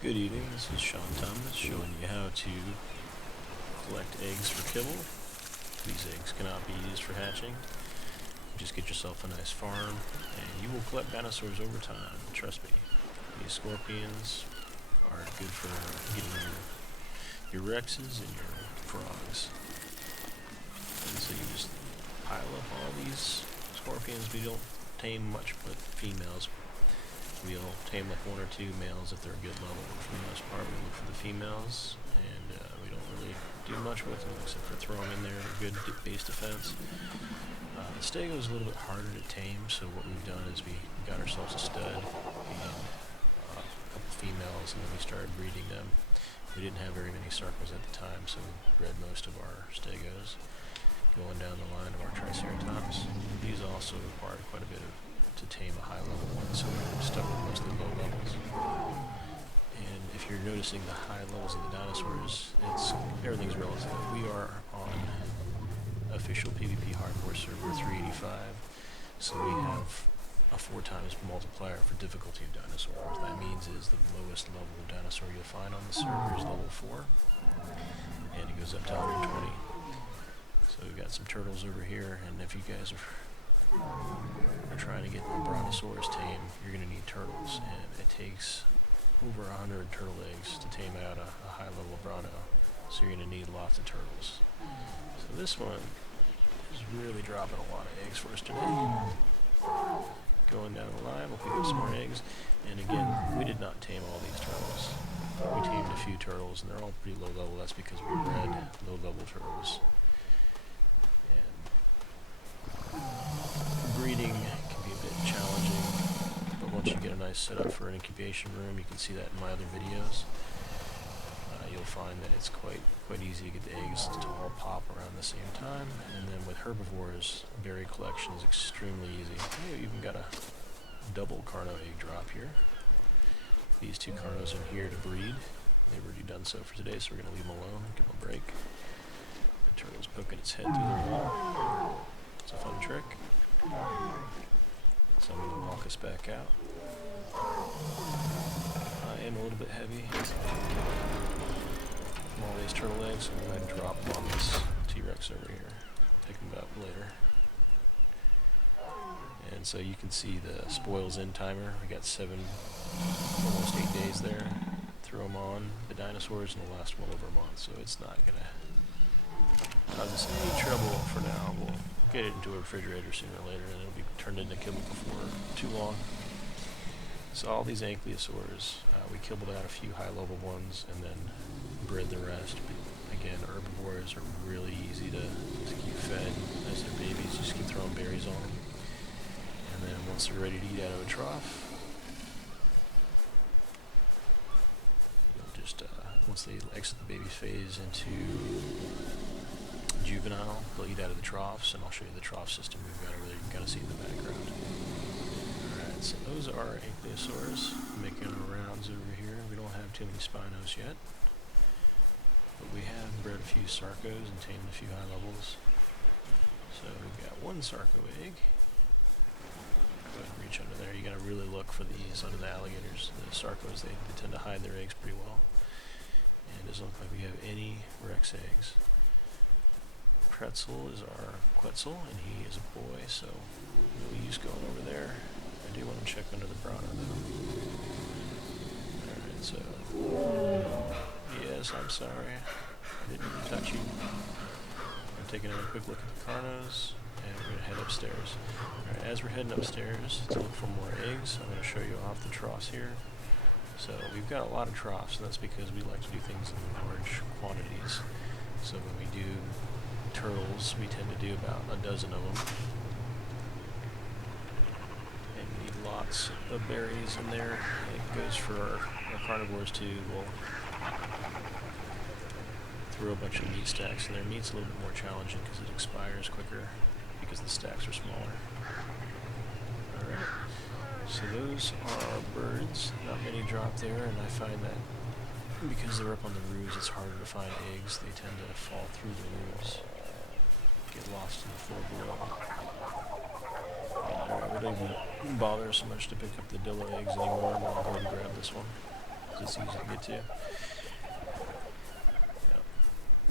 Good evening, this is SeanThomas showing you how to collect eggs for kibble. These eggs cannot be used for hatching. Just get yourself a nice farm and you will collect dinosaurs over time, trust me. These scorpions are good for getting your rexes and your frogs. And so you just pile up all these scorpions. We don't tame much but females. We'll tame like one or two males if they're a good level. For the most part, we look for the females, and we don't really do much with them except for throw them in there at a good base defense. The stego is a little bit harder to tame, so what we've done is we got ourselves a stud and a couple females, and then we started breeding them. We didn't have very many sarcos at the time, so we bred most of our stegos. Going down the line of our Triceratops, these also required quite a bit to tame a high level one, so we're stuck with most of the low levels. And if you're noticing the high levels of the dinosaurs, everything's relative. We are on official PvP hardcore server 385, so we have a 4 times multiplier for difficulty of dinosaur. What that means is the lowest level of dinosaur you'll find on the server is level 4, and it goes up to 120. So we've got some turtles over here, and if you guys are trying to get the brontosaurus tame, you're going to need turtles, and it takes over 100 turtle eggs to tame out a high level bronto, so you're going to need lots of turtles. So this one is really dropping a lot of eggs for us today. Going down the line, we'll pick up some more eggs, and again, we did not tame all these turtles. We tamed a few turtles, and they're all pretty low level. That's because we bred low level turtles. Breeding can be a bit challenging, but once you get a nice setup for an incubation room, you can see that in my other videos. You'll find that it's quite easy to get the eggs to all pop around the same time, and then with herbivores, berry collection is extremely easy. We even got a double carno egg drop here. These 2 carnos in here to breed. They've already done so for today, so we're going to leave them alone, give them a break. The turtle's poking its head through the wall. It's a fun trick. So I'm going to walk us back out. I am a little bit heavy from all these turtle eggs, so I'm going to drop them on this T-Rex over here. Pick them up later. And so you can see the spoils in timer. We got almost 8 days there. Throw them on the dinosaurs, and will last well over a month, so it's not going to cause us any trouble for now. We'll get it into a refrigerator sooner or later, and it'll be turned into kibble before too long. So all these ankylosaurs, we kibbled out a few high-level ones and then bred the rest. But again, herbivores are really easy to keep fed as they're babies. You just keep throwing berries on them. And then once they're ready to eat out of a trough, you'll just, once they exit the baby phase into juvenile, they'll eat out of the troughs, and I'll show you the trough system we've got over there. You can kind of see in the background. Alright, so those are our ankylosaurs making our rounds over here. We don't have too many spinos yet, but we have bred a few sarcos and tamed a few high levels. So we've got 1 sarco egg. Go ahead and reach under there. You gotta really look for these under the alligators. The sarcos, they tend to hide their eggs pretty well. And it doesn't look like we have any rex eggs. Pretzel is our Quetzal, and he is a boy, so no use going over there. I do want to check under the bronto, though. Alright, so... Yes, I'm sorry. I didn't even touch you. I'm taking a quick look at the carnos, and we're going to head upstairs. Alright, as we're heading upstairs to look for more eggs, I'm going to show you off the troughs here. So we've got a lot of troughs, and that's because we like to do things in large quantities. So when we do turtles, we tend to do about a dozen of them. And we need lots of berries in there. It goes for our carnivores too. We'll throw a bunch of meat stacks in there. Meat's a little bit more challenging because it expires quicker because the stacks are smaller. Alright, so those are our birds. Not many drop there, and I find that because they're up on the roofs, it's harder to find eggs. They tend to fall through the roofs, get lost in the floor below. Alright, we don't even bother so much to pick up the dillo eggs anymore. I'll go and grab this one. because it's easy to get to.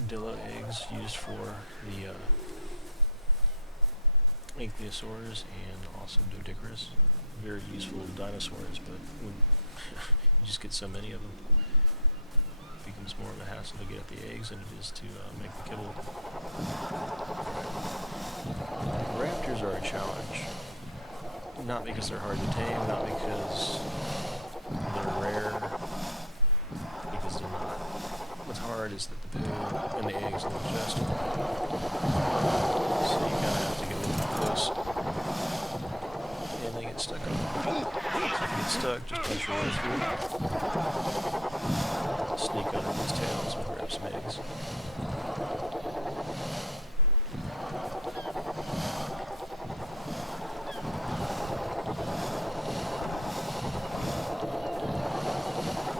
Dillo eggs used for the Ichthyosaurs and also Doedicurus. Very useful dinosaurs, but when you just get so many of them, it becomes more of a hassle to get at the eggs than it is to make the kibble. Raptors are a challenge. Not because they're hard to tame, not because they're rare, because they're not. What's hard is that the poo and the eggs are digestible. So you kind of have to get a little close. And they get stuck on. So if you get stuck, just punch your way through. Sneak under these tails and grab some eggs.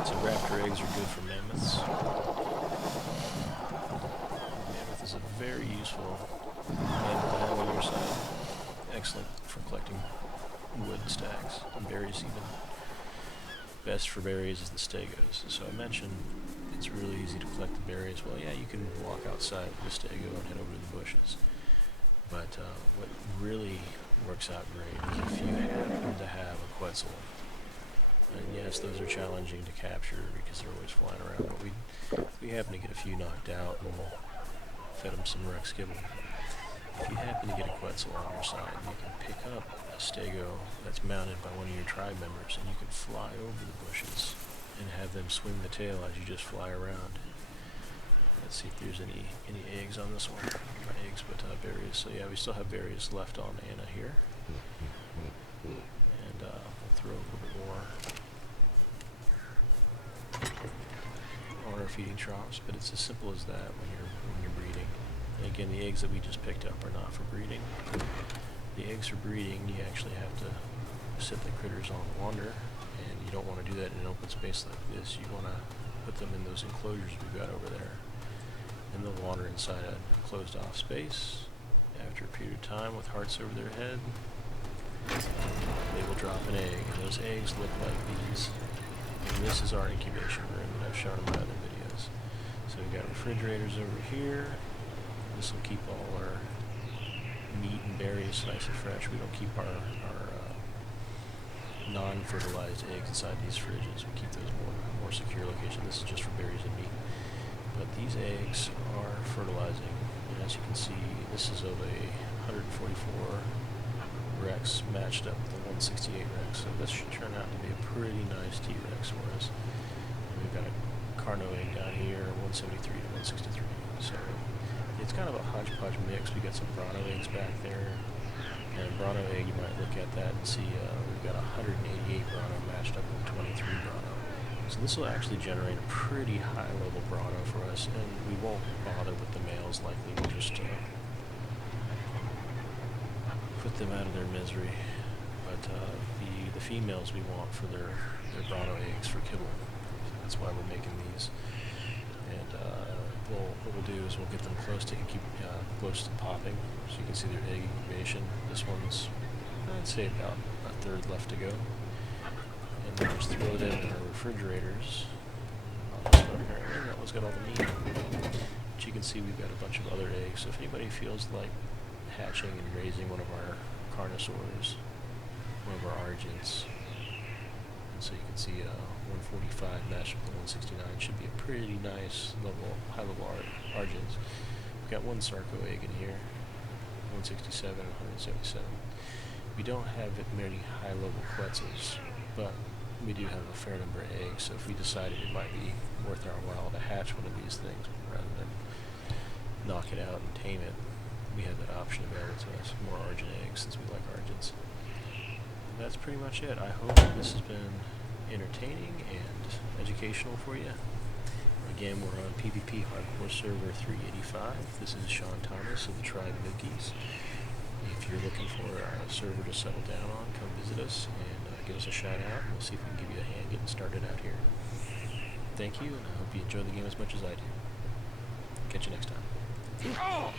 So raptor eggs are good for mammoths. Mammoth is a very useful mammal to have on your side. Excellent for collecting wood stacks and berries even. Best for berries is the stegos. So I mentioned it's really easy to collect the berries. Well, yeah, you can walk outside with a stego and head over to the bushes. But what really works out great is if you happen to have a Quetzal. And yes, those are challenging to capture because they're always flying around, but we happen to get a few knocked out and fed them some Rex Kibble. If you happen to get a Quetzal on your side, you can pick up a stego that's mounted by one of your tribe members, and you can fly over the bushes and have them swing the tail as you just fly around. Let's see if there's any eggs on this one. Not eggs, but berries. So yeah, we still have berries left on Anna here. And we'll throw a little bit more on our feeding troughs, but it's as simple as that when you're breeding. And again, the eggs that we just picked up are not for breeding. The eggs for breeding, you actually have to set the critters on wander, and you don't want to do that in an open space like this. You want to put them in those enclosures we've got over there. And they'll wander inside a closed off space. After a period of time with hearts over their head, they will drop an egg, and those eggs look like these. And this is our incubation room that I've shown in my other videos. So we've got refrigerators over here. This will keep all our meat and berries nice and fresh. We don't keep our non-fertilized eggs inside these fridges. We keep those more secure location. This is just for berries and meat. But these eggs are fertilizing, and as you can see, this is of a 144 Rex matched up with a 168 Rex, so this should turn out to be a pretty nice T-Rex for us. And we've got a Carno egg down here, 173 to 163, so it's kind of a hodgepodge mix. We got some Bronto eggs back there, and a Bronto egg, you might look at that and see we've got 188 Bronto matched up with 23 Bronto. So this will actually generate a pretty high level Bronto for us, and we won't bother with the males likely. We'll just put them out of their misery. But the females we want for their Bronto eggs for kibble. That's why we're making these. And what we'll do is we'll get them close to popping, so you can see their egg incubation. This one's, I'd say, about a third left to go. And then just throw them in our refrigerators. That one's got all the meat. But you can see we've got a bunch of other eggs. So if anybody feels like hatching and raising one of our Carnosaurs, one of our Argents, and so you can see 145 matched with 169 should be a pretty nice high level Argents. We've got one Sarco egg in here, 167 and 177. We don't have many high level Quetzals, but we do have a fair number of eggs, so if we decided it might be worth our while to hatch one of these things rather than knock it out and tame it, we have that option available to us. More Argent eggs, since we like Argents. And that's pretty much it. I hope this has been entertaining and educational for you. Again, we're on PvP Hardcore Server 385. This is SeanThomas of the Tribe Nookies. If you're looking for a server to settle down on, come visit us and give us a shout out, and we'll see if we can give you a hand getting started out here. Thank you, and I hope you enjoy the game as much as I do. Catch you next time.